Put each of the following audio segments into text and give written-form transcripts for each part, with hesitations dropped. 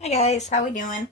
Hi guys, how we doing?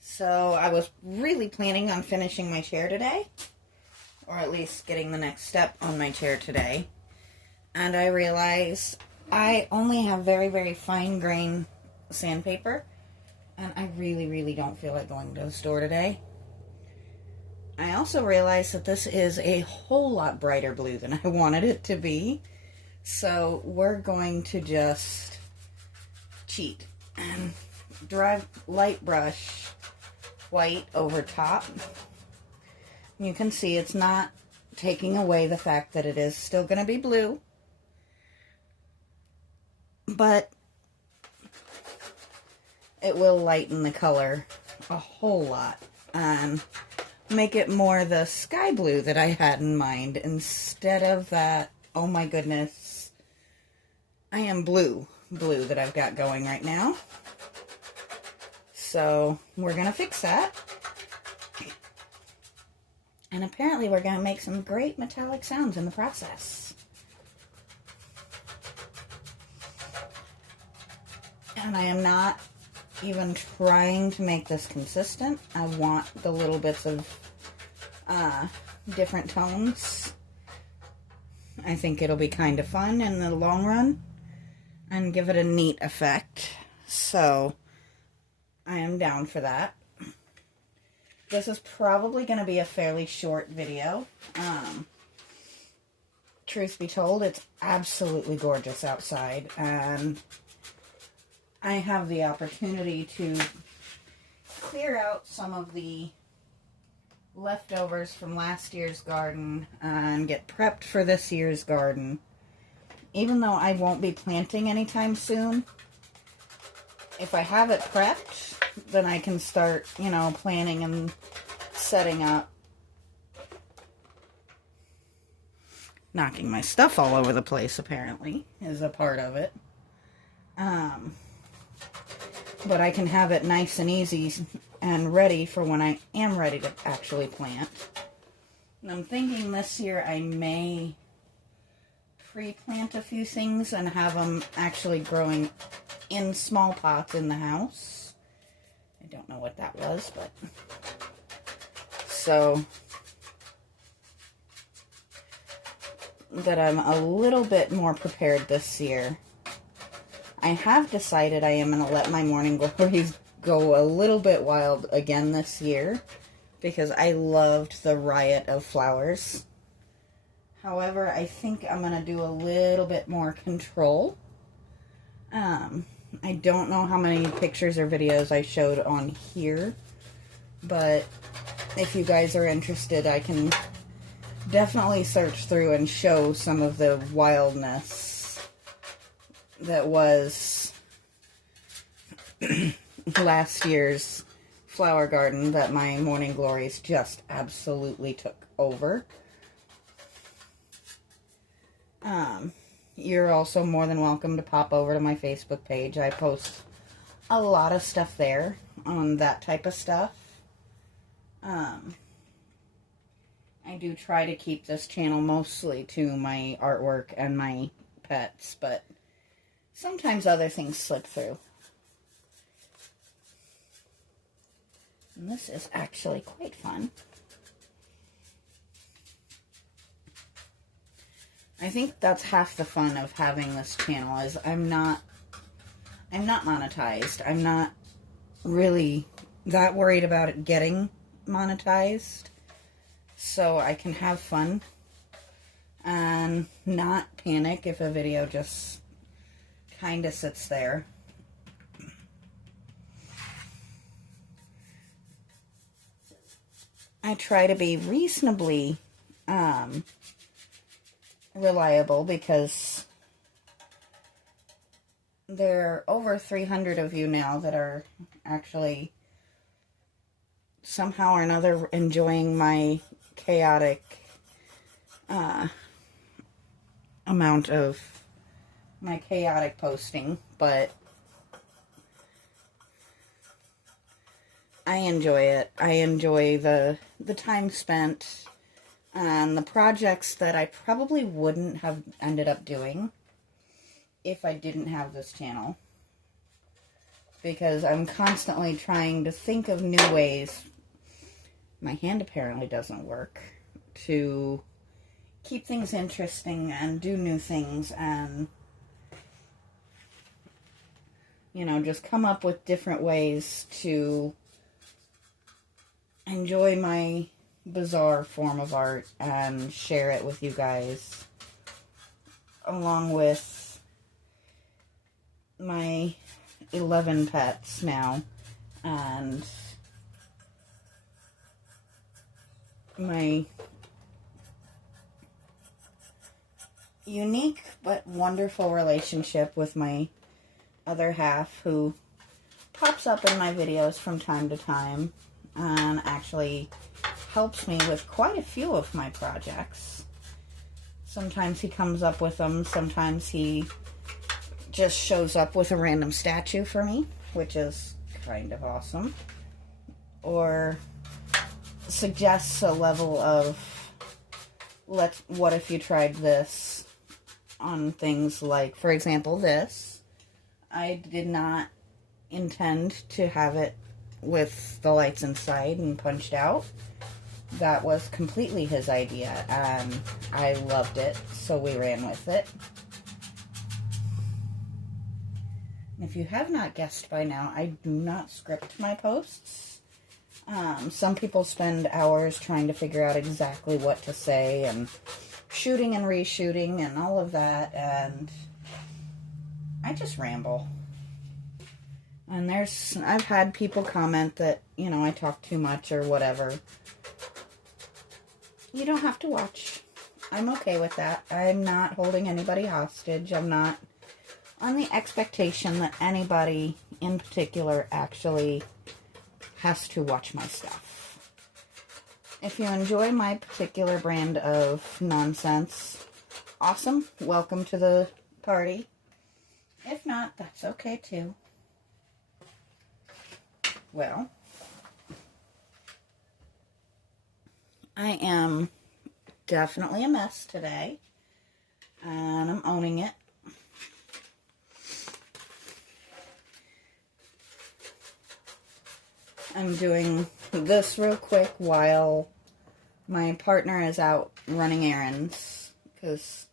So I was really planning on finishing my chair today, or at least getting the next step on my chair today. And I realized I only have very, very fine grain sandpaper, and I really don't feel like going to the store today. I also realized that this is a whole lot brighter blue than I wanted it to be. So we're going to just cheat and drive light brush white over top. You can see it's not taking away the fact that it is still going to be blue, but it will lighten the color a whole lot and make it more the sky blue that I had in mind instead of that, oh my goodness, I am blue that I've got going right now. So we're going to fix that. And apparently we're going to make some great metallic sounds in the process. And I am not even trying to make this consistent. I want the little bits of different tones. I think it'll be kind of fun in the long run and give it a neat effect. So I am down for that. This is probably going to be a fairly short video. Truth be told, it's absolutely gorgeous outside, and I have the opportunity to clear out some of the leftovers from last year's garden and get prepped for this year's garden. Even though I won't be planting anytime soon, if I have it prepped, then I can start, planning and setting up. Knocking my stuff all over the place, apparently, is a part of it. But I can have it nice and easy and ready for when I am ready to actually plant. And I'm thinking this year I may pre-plant a few things and have them actually growing in small pots in the house. I don't know what that was, but so that I'm a little bit more prepared this year. I have decided I am going to let my morning glories go a little bit wild again this year because I loved the riot of flowers. However, I think I'm going to do a little bit more control. I don't know how many pictures or videos I showed on here, but if you guys are interested, I can definitely search through and show some of the wildness that was last year's flower garden that my morning glories just absolutely took over. You're also more than welcome to pop over to my Facebook page. I post a lot of stuff there on that type of stuff. I do try to keep this channel mostly to my artwork and my pets, but sometimes other things slip through. And this is actually quite fun. I think that's half the fun of having this channel is I'm not monetized. I'm not really that worried about it getting monetized. So I can have fun and not panic if a video just kind of sits there. I try to be reasonably reliable because there are over 300 of you now that are actually somehow or another enjoying my chaotic amount of my chaotic posting, but I enjoy it. I enjoy the time spent and the projects that I probably wouldn't have ended up doing if I didn't have this channel. because I'm constantly trying to think of new ways. My hand apparently doesn't work, to keep things interesting and do new things and, you know, just come up with different ways to enjoy my bizarre form of art and share it with you guys, along with my 11 pets now and my unique but wonderful relationship with my other half, who pops up in my videos from time to time and actually helps me with quite a few of my projects. Sometimes he comes up with them, sometimes he just shows up with a random statue for me, which is kind of awesome, or suggests a level of, what if you tried this, on things like, for example, this. I did not intend to have it with the lights inside and punched out. That was completely his idea, and I loved it, so we ran with it. If you have not guessed by now, I do not script my posts. Some people spend hours trying to figure out exactly what to say, and shooting and reshooting and all of that, and I just ramble. And I've had people comment that, you know, I talk too much or whatever. You don't have to watch. I'm okay with that. I'm not holding anybody hostage. I'm not on the expectation that anybody in particular actually has to watch my stuff. If you enjoy my particular brand of nonsense, awesome. Welcome to the party. If not, that's okay too. Well, I am definitely a mess today, and I'm owning it. I'm doing this real quick while my partner is out running errands, because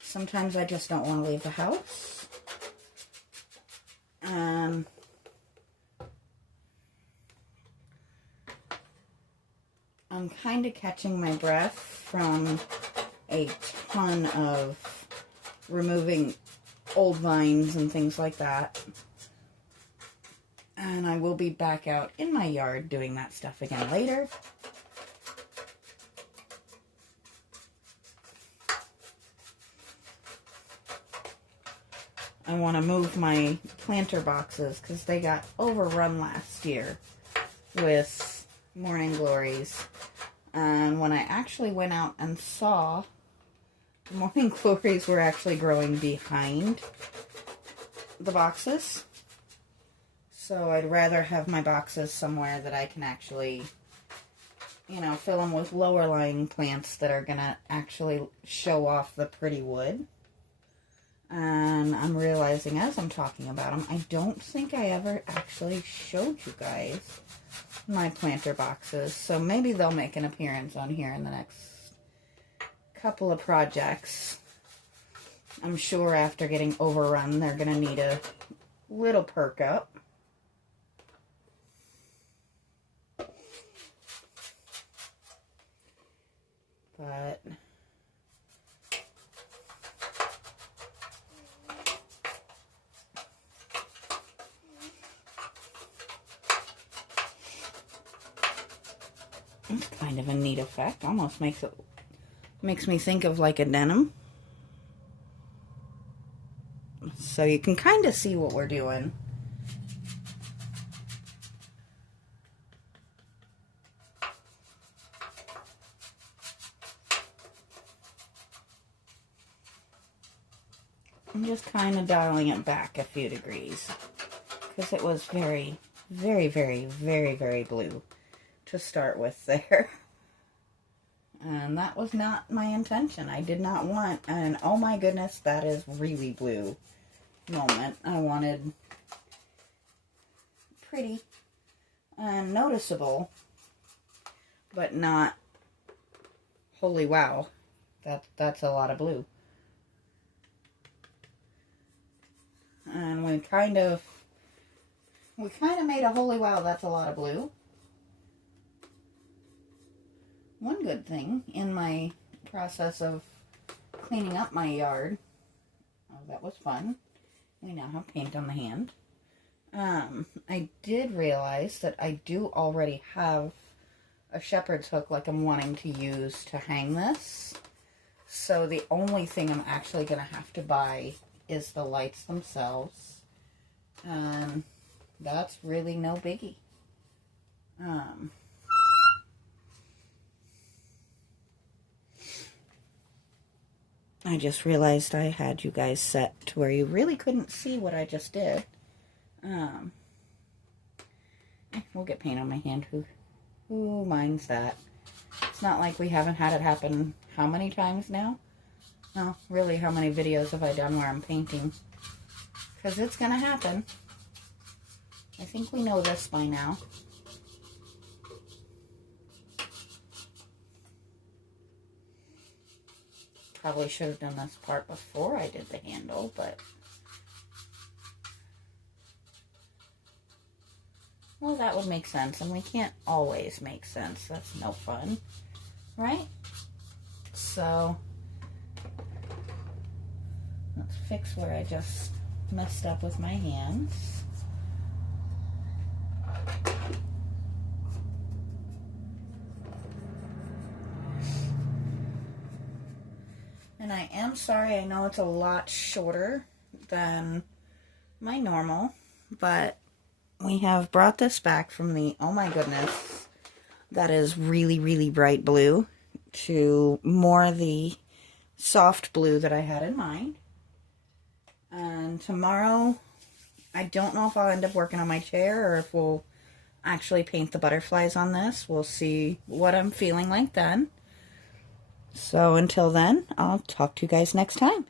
sometimes I just don't want to leave the house. I'm kind of catching my breath from a ton of removing old vines and things like that. And I will be back out in my yard doing that stuff again later. I want to move my planter boxes because they got overrun last year with morning glories. And when I actually went out and saw, the morning glories were actually growing behind the boxes. So I'd rather have my boxes somewhere that I can actually, you know, fill them with lower lying plants that are going to actually show off the pretty wood. And I'm realizing as I'm talking about them, I don't think I ever actually showed you guys my planter boxes. So maybe they'll make an appearance on here in the next couple of projects. I'm sure after getting overrun, they're going to need a little perk up. But it's kind of a neat effect. Almost makes me think of like a denim. So you can kind of see what we're doing. I'm just kind of dialing it back a few degrees because it was very, very, very, very, very blue to start with there. And that was not my intention. I did not want an, oh my goodness, that is really blue moment. I wanted pretty and noticeable, but not, holy wow, that's a lot of blue. And we kind of made a holy wow, that's a lot of blue. One good thing in my process of cleaning up my yard, oh, that was fun. We now have paint on the hand. I did realize that I do already have a shepherd's hook like I'm wanting to use to hang this. So the only thing I'm actually going to have to buy is the lights themselves. That's really no biggie. I just realized I had you guys set to where you really couldn't see what I just did. We'll get paint on my hand. Who minds that? It's not like we haven't had it happen how many times now? No, really, how many videos have I done where I'm painting? Because it's going to happen. I think we know this by now. Probably should have done this part before I did the handle, but... well, that would make sense, and we can't always make sense. That's no fun, right? So, let's fix where I just messed up with my hands. And I am sorry, I know it's a lot shorter than my normal, but we have brought this back from the, oh my goodness, that is really, really bright blue to more the soft blue that I had in mind. And tomorrow, I don't know if I'll end up working on my chair or if we'll actually paint the butterflies on this. We'll see what I'm feeling like then. So until then, I'll talk to you guys next time.